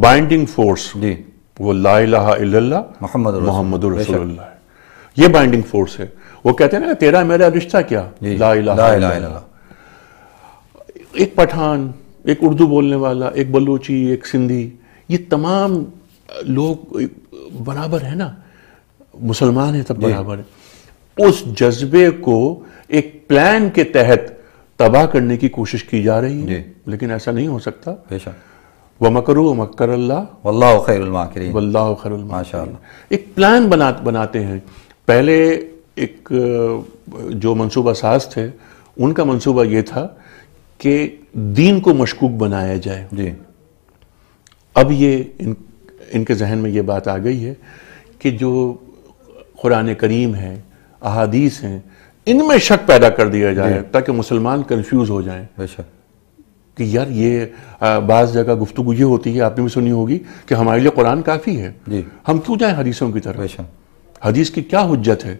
Binding force جی وہ لا الہ الا اللہ محمد رسول اللہ ہے. یہ بائنڈنگ فورس ہے. وہ کہتے ہیں نا تیرا میرا رشتہ کیا, لا الہ الا اللہ. ایک پٹھان, ایک اردو بولنے والا, ایک بلوچی, ایک سندھی, یہ تمام لوگ برابر ہیں نا, مسلمان ہیں تب برابر ہیں. اس جذبے کو ایک پلان کے تحت تباہ کرنے کی کوشش کی جا رہی ہے, لیکن ایسا نہیں ہو سکتا. وَمَكَرُوا وَمَكَّرَ اللَّهُ واللہ خیر الماکرین. واللہ خیر الماکرین. ماشاءاللہ. ایک پلان بناتے ہیں. پہلے ایک جو منصوبہ ساز تھے ان کا منصوبہ یہ تھا کہ دین کو مشکوک بنایا جائے. جی اب یہ ان کے ذہن میں یہ بات آ گئی ہے کہ جو قرآن کریم ہے, احادیث ہیں, ان میں شک پیدا کر دیا جائے تاکہ مسلمان کنفیوز ہو جائیں. بے شک کہ یار یہ بعض جگہ گفتگو یہ ہوتی ہے, آپ نے بھی سنی ہوگی, کہ ہمارے لیے قرآن کافی ہے, ہم کیوں جائیں حدیثوں کی طرف, حدیث کی کیا حجت ہے.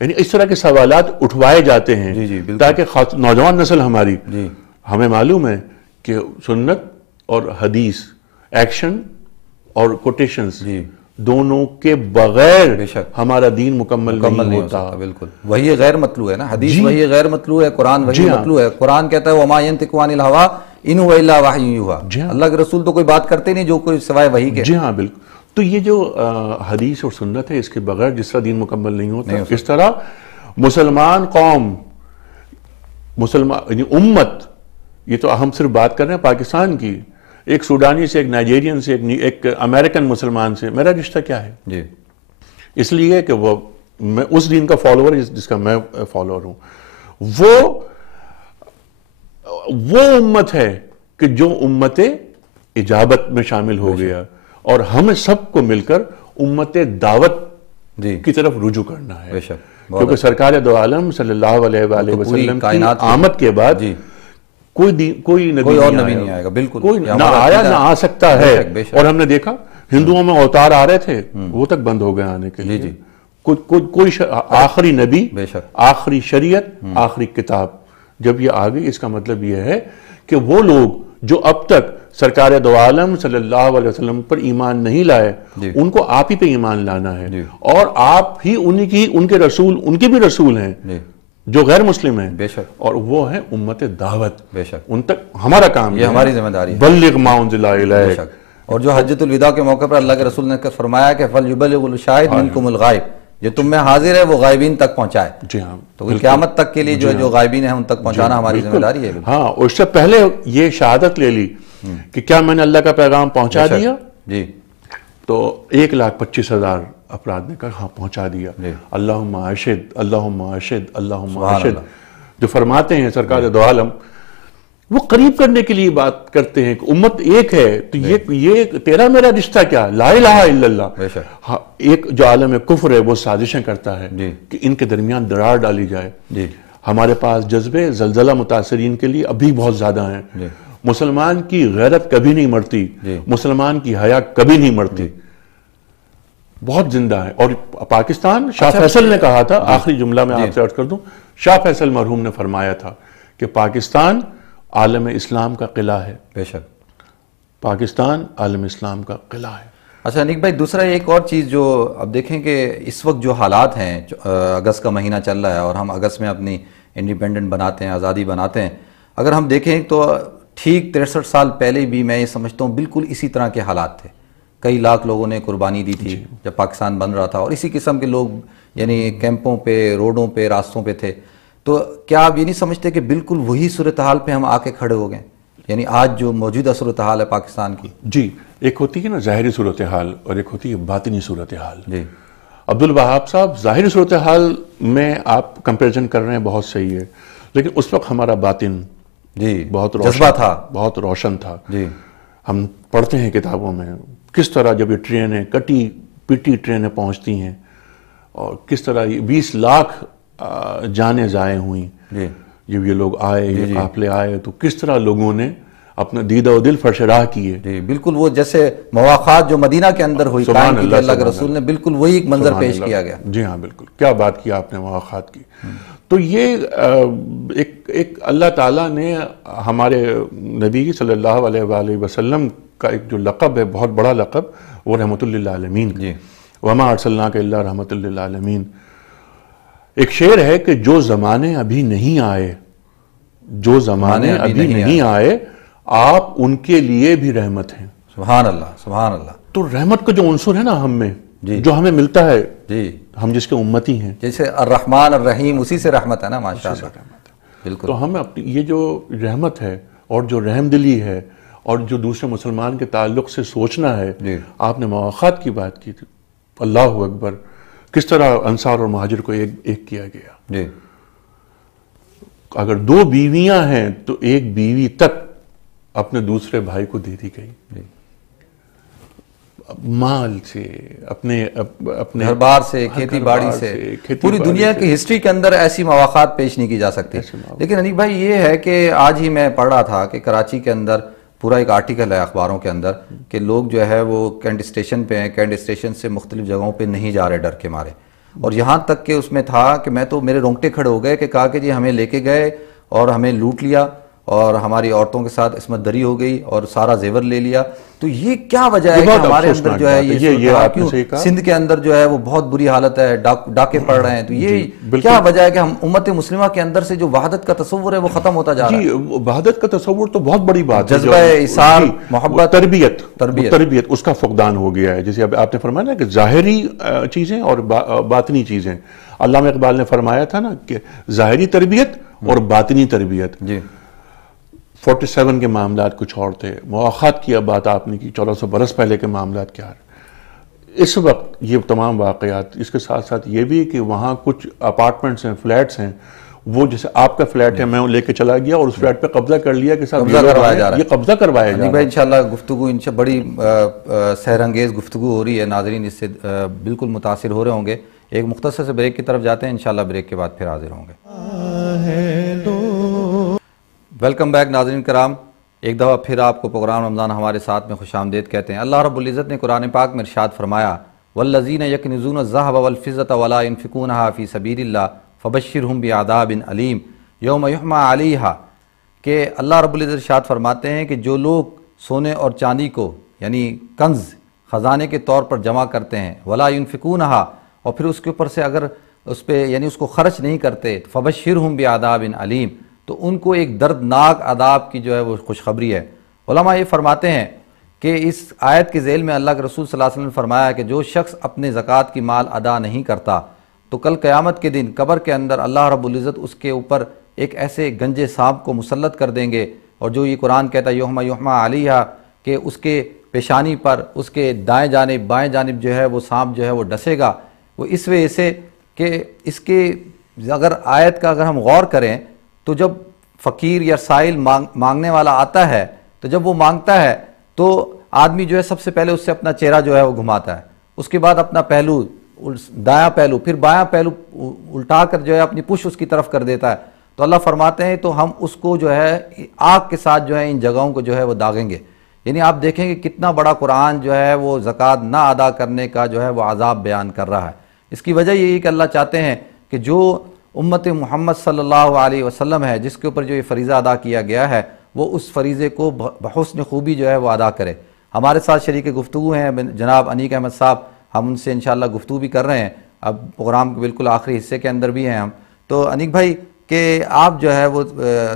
یعنی اس طرح کے سوالات اٹھوائے جاتے ہیں تاکہ نوجوان نسل ہماری, ہمیں معلوم ہے کہ سنت اور حدیث, ایکشن اور کوٹیشنز, دونوں کے بغیر ہمارا دین مکمل نہیں ہوتا. بالکل وہی غیر مطلوع ہے نا, حدیث وہی غیر مطلوع ہے, قرآن وہی مطلوع ہے. قرآن کہتا ہے وما ينطق عن الهوى ان هو الا وحی یوحی. اللہ کے رسول تو کوئی بات کرتے نہیں جو کوئی سوائے وحی کے. جی ہاں بالکل. تو یہ جو حدیث اور سنت ہے, اس کے بغیر جس طرح دین مکمل نہیں ہوتا, اس طرح مسلمان قوم, مسلمان امت, یہ تو ہم صرف بات کر رہے ہیں پاکستان کی, ایک سوڈانی سے, ایک نائجیرین سے, ایک امریکن مسلمان سے میرا رشتہ کیا ہے؟ جی اس لیے کہ میں اس دین کا فالوور جس کا میں فالوور ہوں. وہ امت ہے کہ جو امت اجابت میں شامل ہو گیا, اور ہمیں سب کو مل کر امت دعوت کی طرف رجوع کرنا ہے. کیونکہ سرکار دو عالم صلی اللہ علیہ وآلہ وسلم کی آمد کے بعد کوئی نبی اور نبی نہیں آئے گا. بالکل کوئی نہ آیا نہ آ سکتا ہے. اور ہم نے دیکھا ہندوؤں میں اوتار آ رہے تھے, وہ تک بند ہو گئے آنے کے لیے. کوئی آخری نبی, آخری شریعت, آخری کتاب جب یہ آ گئی, اس کا مطلب یہ ہے کہ وہ لوگ جو اب تک سرکار دو عالم صلی اللہ علیہ وسلم پر ایمان نہیں لائے, ان کو آپ ہی پہ ایمان لانا ہے. اور آپ ہی ان کے رسول, ان کے بھی رسول ہیں جو غیر مسلم ہیں, بے شک, اور وہ ہے امت دعوت. بے شک ان تک ہمارا کام, یہ ہماری ذمہ داری ہے. بلغ ما انزل الیک. اور جو حجۃ الوداع کے موقع پر اللہ کے رسول نے فرمایا کہ فلیبلغ الشاہد منکم الغائب, جو تم میں حاضر ہے وہ غائبین تک پہنچائے. جی ہاں, تو قیامت تک کے لیے جو غائبین ہیں ان تک پہنچانا ہماری ذمہ داری ہے. ہاں, اور اس سے پہلے یہ شہادت لے لی کہ کیا میں نے اللہ کا پیغام پہنچا دیا. جی تو 1,25,000 افراد نے کہا ہاں پہنچا دیا. اللہم اشہد اللہم اشہد اللہم اشہد جو فرماتے ہیں سرکار دو عالم, وہ قریب کرنے کے لیے بات کرتے ہیں کہ امت ایک ہے. تو یہ تیرا میرا رشتہ کیا, لا الہ الا اللہ. ایک جو عالم کفر ہے وہ سازشیں کرتا ہے کہ ان کے درمیان دراڑ ڈالی جائے. ہمارے پاس جذبے زلزلہ متاثرین کے لیے ابھی بہت زیادہ ہیں. مسلمان کی غیرت کبھی نہیں مرتی, مسلمان کی حیا کبھی نہیں مرتی, بہت زندہ ہے. اور پاکستان, شاہ فیصل نے کہا تھا, آخری جملہ میں آپ سے عرض کر دوں, شاہ فیصل مرحوم نے فرمایا تھا کہ پاکستان عالم اسلام کا قلعہ ہے. بے شک, پاکستان عالم اسلام کا قلعہ ہے. اچھا انیک بھائی, دوسرا ایک اور چیز جو اب دیکھیں کہ اس وقت جو حالات ہیں, اگست کا مہینہ چل رہا ہے اور ہم اگست میں اپنی انڈیپینڈنٹ بناتے ہیں, آزادی بناتے ہیں. اگر ہم دیکھیں تو ٹھیک 63 سال پہلے بھی میں یہ سمجھتا ہوں بالکل اسی طرح کے حالات تھے. کئی لاکھ لوگوں نے قربانی دی تھی جب پاکستان بن رہا تھا, اور اسی قسم کے لوگ یعنی کیمپوں پہ, روڈوں پہ, راستوں پہ تھے. تو کیا آپ یہ نہیں سمجھتے کہ بالکل وہی صورتحال پہ ہم آ کے کھڑے ہو گئے, یعنی آج جو موجودہ صورتحال ہے پاکستان کی؟ جی, ایک ہوتی ہے نا ظاہری صورتحال اور ایک ہوتی ہے باطنی صورتحال. جی عبدالوہاب صاحب, ظاہری صورتحال میں آپ کمپیریزن کر رہے ہیں, بہت صحیح ہے, لیکن اس وقت ہمارا باطن بہت جذبہ تھا, بہت روشن تھا. جی ہم پڑھتے ہیں کتابوں میں کس طرح جب یہ ٹرینیں کٹی پٹی ٹرینیں پہنچتی ہیں, اور کس طرح 20 لاکھ جانیں ضائع ہوئیں. جب یہ لوگ آئے, یہ قافلے آئے, تو کس طرح لوگوں نے اپنا دیدہ و دل فرش راہ کیے. جی بالکل, وہ جیسے مواخات جو مدینہ کے اندر ہوئی قائم کی اللہ کے رسول نے, بالکل وہی ایک منظر پیش کیا گیا. جی ہاں بالکل, کیا بات کی آپ نے مواخات کی. تو یہ ایک اللہ تعالیٰ نے ہمارے نبی صلی اللہ علیہ وآلہ وسلم کا ایک جو لقب ہے، بہت بڑا لقب، وہ رحمت للعالمین، وما ارسلناک الا رحمت للعالمین۔ ایک شعر ہے کہ جو زمانے ابھی نہیں آئے، جو زمانے ابھی نہیں آئے، آپ ان کے لیے بھی رحمت ہیں۔ سبحان اللہ، سبحان اللہ۔ تو رحمت کا جو عنصر ہے نا ہم میں، جو ہمیں ملتا ہے، ہم جس کے امتی ہیں، جیسے الرحمن الرحیم، اسی سے رحمت ہے نا، ماشاءاللہ، بالکل۔ تو ہمیں اپنی یہ جو رحمت ہے اور جو رحم دلی ہے اور جو دوسرے مسلمان کے تعلق سے سوچنا ہے، آپ نے مواخات کی بات کی تھی، اللہ اکبر، کس طرح انصار اور مہاجر کو ایک کیا گیا۔ اگر 2 بیویاں ہیں تو ایک بیوی تک اپنے دوسرے بھائی کو دے دی گئی، مال سے، اپنے گھر بار سے، کھیتی باڑی سے، پوری دنیا کی ہسٹری کے اندر ایسی مواقعات پیش نہیں کی جا سکتی۔ لیکن انیق بھائی یہ ہے کہ آج ہی میں پڑھ رہا تھا کہ کراچی کے اندر پورا ایک آرٹیکل ہے اخباروں کے اندر کہ لوگ جو ہے وہ کینٹ اسٹیشن پہ ہیں، کینٹ اسٹیشن سے مختلف جگہوں پہ نہیں جا رہے ڈر کے مارے، اور یہاں تک کہ اس میں تھا کہ میں تو میرے رونگٹے کھڑے ہو گئے کہ کہا کہ جی ہمیں لے کے گئے اور ہمیں لوٹ لیا اور ہماری عورتوں کے ساتھ عصمت دری ہو گئی اور سارا زیور لے لیا۔ تو یہ کیا وجہ ہے کہ ہمارے اندر جو ہے یہ سندھ کے اندر جو ہے وہ بہت بری حالت ہے، ڈاکے پڑ رہے ہیں، تو یہ کیا وجہ ہے کہ ہم امت مسلمہ کے اندر سے جو وحدت کا تصور ہے وہ ختم ہوتا جا رہا ہے؟ جی، وحدت کا تصور تو بہت بڑی بات ہے، جذبہ ایثار، محبت، تربیت، اس کا فقدان ہو گیا ہے۔ جیسے اب آپ نے فرمایا نا کہ ظاہری چیزیں اور باطنی چیزیں، علامہ اقبال نے فرمایا تھا نا کہ ظاہری تربیت اور باطنی تربیت۔ 47 کے معاملات کچھ اور تھے، مواخات کی اب بات آپ نے کی، 1400 برس پہلے کے معاملات کیا ہے اس وقت۔ یہ تمام واقعات، اس کے ساتھ ساتھ یہ بھی کہ وہاں کچھ اپارٹمنٹس ہیں، فلیٹس ہیں، وہ جیسے آپ کا فلیٹ ہے، میں لے کے چلا گیا اور اس فلیٹ پہ قبضہ کر لیا کہ قبضہ کروایا جا رہا ہے، یہ قبضہ کروایا جا رہا ہے۔ بھائی انشاءاللہ گفتگو بڑی سحر انگیز گفتگو ہو رہی ہے، ناظرین اس سے بالکل متاثر ہو رہے ہوں گے۔ ایک مختصر سے بریک کی طرف جاتے ہیں، انشاءاللہ بریک کے بعد پھر حاضر ہوں گے۔ ویلکم بیک ناظرین کرام، ایک دفعہ پھر آپ کو پروگرام رمضان ہمارے ساتھ میں خوش آمدید کہتے ہیں۔ اللہ رب العزت نے قرآن پاک میں ارشاد فرمایا والذین یکنزون الذھب والفضة ولا ينفقونها فی سبیل اللہ فبشرہم بعذاب علیم یوم یحمى علیہا، کہ اللہ رب العزت ارشاد فرماتے ہیں کہ جو لوگ سونے اور چاندی کو یعنی کنز خزانے کے طور پر جمع کرتے ہیں، ولا ينفقونها، اور پھر اس کے اوپر سے اگر اس پہ یعنی اس کو خرچ نہیں کرتے، فبشرہم بعذاب علیم، تو ان کو ایک دردناک عذاب کی جو ہے وہ خوشخبری ہے۔ علماء یہ فرماتے ہیں کہ اس آیت کے ذیل میں اللہ کے رسول صلی اللہ علیہ وسلم نے فرمایا کہ جو شخص اپنے زکوٰۃ کی مال ادا نہیں کرتا تو کل قیامت کے دن قبر کے اندر اللہ رب العزت اس کے اوپر ایک ایسے گنجے سانپ کو مسلط کر دیں گے، اور جو یہ قرآن کہتا ہے یوم یحمى علیہا، کہ اس کے پیشانی پر، اس کے دائیں جانب بائیں جانب جو ہے وہ سانپ جو ہے وہ ڈسے گا۔ وہ اس وجہ سے کہ اس کے اگر آیت کا اگر ہم غور کریں تو جب فقیر یا سائل مانگنے والا آتا ہے تو جب وہ مانگتا ہے تو آدمی جو ہے سب سے پہلے اس سے اپنا چہرہ جو ہے وہ گھماتا ہے، اس کے بعد اپنا پہلو، دایاں پہلو، پھر بایاں پہلو الٹا کر جو ہے اپنی پش اس کی طرف کر دیتا ہے۔ تو اللہ فرماتے ہیں تو ہم اس کو جو ہے آگ کے ساتھ جو ہے ان جگہوں کو جو ہے وہ داغیں گے۔ یعنی آپ دیکھیں کہ کتنا بڑا قرآن جو ہے وہ زکوٰۃ نہ ادا کرنے کا جو ہے وہ عذاب بیان کر رہا ہے۔ اس کی وجہ یہی کہ اللہ چاہتے ہیں کہ جو امت محمد صلی اللہ علیہ وسلم ہے، جس کے اوپر جو یہ فریضہ ادا کیا گیا ہے، وہ اس فریضے کو بحسن خوبی جو ہے وہ ادا کرے۔ ہمارے ساتھ شریک گفتگو ہیں جناب انیق احمد صاحب، ہم ان سے انشاءاللہ گفتگو بھی کر رہے ہیں، اب پروگرام کے بالکل آخری حصے کے اندر بھی ہیں ہم۔ تو انیق بھائی کہ آپ جو ہے وہ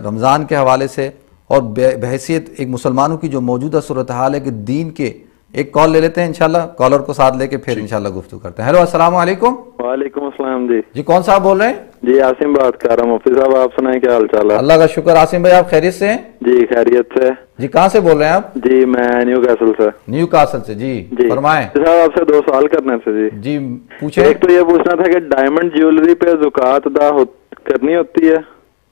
رمضان کے حوالے سے اور بحیثیت ایک مسلمانوں کی جو موجودہ صورتحال ہے کہ دین کے، ایک کال لے لیتے ہیں انشاءاللہ، کالر کو ساتھ لے کے پھر انشاءاللہ گفتگو کرتے ہیں۔ ہیلو، السلام علیکم۔ وعلیکم السلام جی۔ جی کون صاحب بول رہے ہیں؟ جی عاصم بات کر رہا ہوں۔ مفتی صاحب آپ سنائیں کیا حال چال ہے؟ اللہ کا شکر۔ عاصم بھائی آپ خیریت سے ہیں؟ جی خیریت سے۔ جی کہاں سے بول رہے ہیں آپ؟ جی میں نیو کاسل سے۔ نیو کاسل سے، جی فرمائیں۔ صاحب آپ سے 2 سوال کرنے تھے جی۔ جی پوچھیں۔ ایک تو یہ پوچھنا تھا کہ ڈائمنڈ جیولری پہ زکوٰۃ ادا کرنی ہوتی ہے؟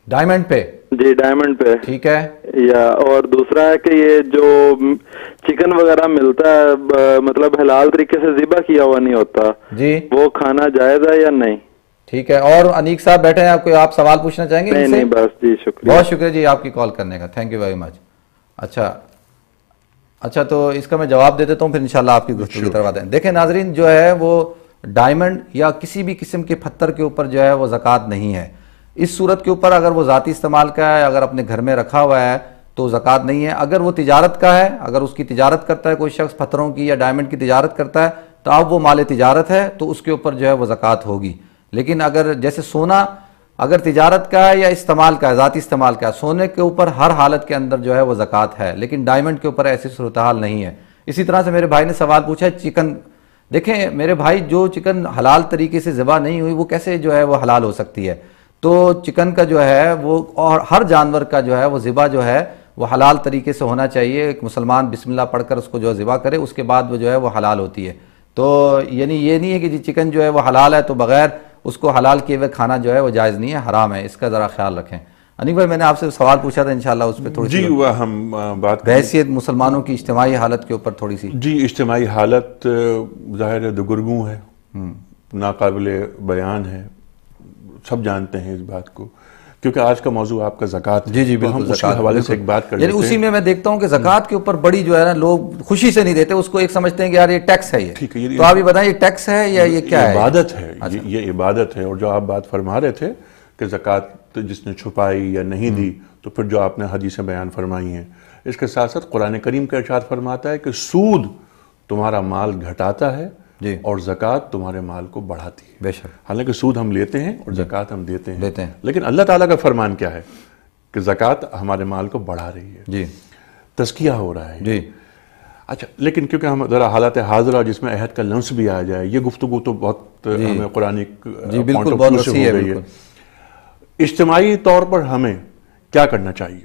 ڈائمنڈ پہ؟ جی ڈائمنڈ پہ، ٹھیک ہے۔ یا اور دوسرا ہے کہ یہ جو چکن وغیرہ ملتا ہے مطلب حلال طریقے سے ذبح کیا ہوا نہیں ہوتا جی، وہ کھانا جائز ہے یا نہیں؟ ٹھیک ہے۔ اور انیق صاحب بیٹھے ہیں، آپ سوال پوچھنا چاہیں گے؟ نہیں بس جی شکریہ، بہت شکریہ جی آپ کی کال کرنے کا، تھینک یو ویری مچ۔ اچھا تو اس کا میں جواب دے دیتا ہوں، پھر انشاءاللہ آپ کی گفتگو کی طرف آتے ہیں۔ دیکھیں ناظرین، جو ہے وہ ڈائمنڈ یا کسی بھی قسم کے پتھر کے اوپر جو ہے وہ زکوٰۃ نہیں ہے۔ اس صورت کے اوپر اگر وہ ذاتی استعمال کا ہے، اگر اپنے گھر میں رکھا ہوا ہے تو زکوٰۃ نہیں ہے. اگر وہ تجارت کا ہے, اگر اس کی تجارت کرتا ہے کوئی شخص پتھروں کی یا ڈائمنڈ کی تجارت کرتا ہے تو اب وہ مال تجارت ہے تو اس کے اوپر جو ہے وہ زکوٰۃ ہوگی. لیکن اگر جیسے سونا اگر تجارت کا ہے یا استعمال کا ہے, ذاتی استعمال کا ہے, سونے کے اوپر ہر حالت کے اندر جو ہے وہ زکوٰۃ ہے, لیکن ڈائمنڈ کے اوپر ایسی صورتحال نہیں ہے. اسی طرح سے میرے بھائی نے سوال پوچھا چکن. دیکھیں میرے بھائی, جو چکن حلال طریقے سے ذبح نہیں ہوئی وہ کیسے جو ہے وہ حلال ہو سکتی ہے؟ تو چکن کا جو ہے وہ, اور ہر جانور کا جو ہے وہ ذبح جو ہے وہ حلال طریقے سے ہونا چاہیے. ایک مسلمان بسم اللہ پڑھ کر اس کو جو ذبح کرے, اس کے بعد وہ جو ہے وہ حلال ہوتی ہے. تو یعنی یہ نہیں ہے کہ جی چکن جو ہے وہ حلال ہے تو بغیر اس کو حلال کیے ہوئے کھانا جو ہے وہ جائز نہیں ہے, حرام ہے. اس کا ذرا خیال رکھیں. انیق بھائی میں نے آپ سے سوال پوچھا تھا, انشاءاللہ اس پہ تھوڑی جی ہم بات بحیثیت مسلمانوں کی اجتماعی حالت کے اوپر تھوڑی سی. جی اجتماعی حالت ظاہر ہے دگرگوں ہے, ناقابل بیان ہے, سب جانتے ہیں اس بات کو, کیونکہ آج کا موضوع آپ کا زکوٰۃ. جی بالکل, ہم اس کے حوالے سے ایک بات کر یعنی اسی میں میں دیکھتا ہوں کہ زکوٰۃ کے اوپر بڑی جو ہے نا لوگ خوشی سے نہیں دیتے, اس کو ایک سمجھتے ہیں کہ یار یہ ٹیکس ہے. یہ تو آپ یہ بتائیں یہ ٹیکس ہے یا یہ کیا ہے؟ عبادت ہے. یہ عبادت ہے. اور جو آپ بات فرما رہے تھے کہ زکوٰۃ جس نے چھپائی یا نہیں دی, تو پھر جو آپ نے حدیثیں بیان فرمائی ہیں, اس کے ساتھ ساتھ قرآن کریم کا ارشاد فرماتا ہے کہ سود تمہارا مال گھٹاتا ہے اور زکوٰۃ تمہارے مال کو بڑھاتی ہے. بے شک. حالانکہ سود ہم لیتے ہیں اور زکوٰۃ ہم دیتے ہیں, لیکن اللہ تعالیٰ کا فرمان کیا ہے کہ زکوٰۃ ہمارے مال کو بڑھا رہی ہے. جی تزکیہ ہو رہا ہے. جی اچھا, لیکن کیونکہ ہم ذرا حالات حاضرہ جس میں عہد کا لمس بھی آ جائے, یہ گفتگو تو بہت ہمیں قرآن بالکل بہت وسیع ہے. اجتماعی طور پر ہمیں کیا کرنا چاہیے؟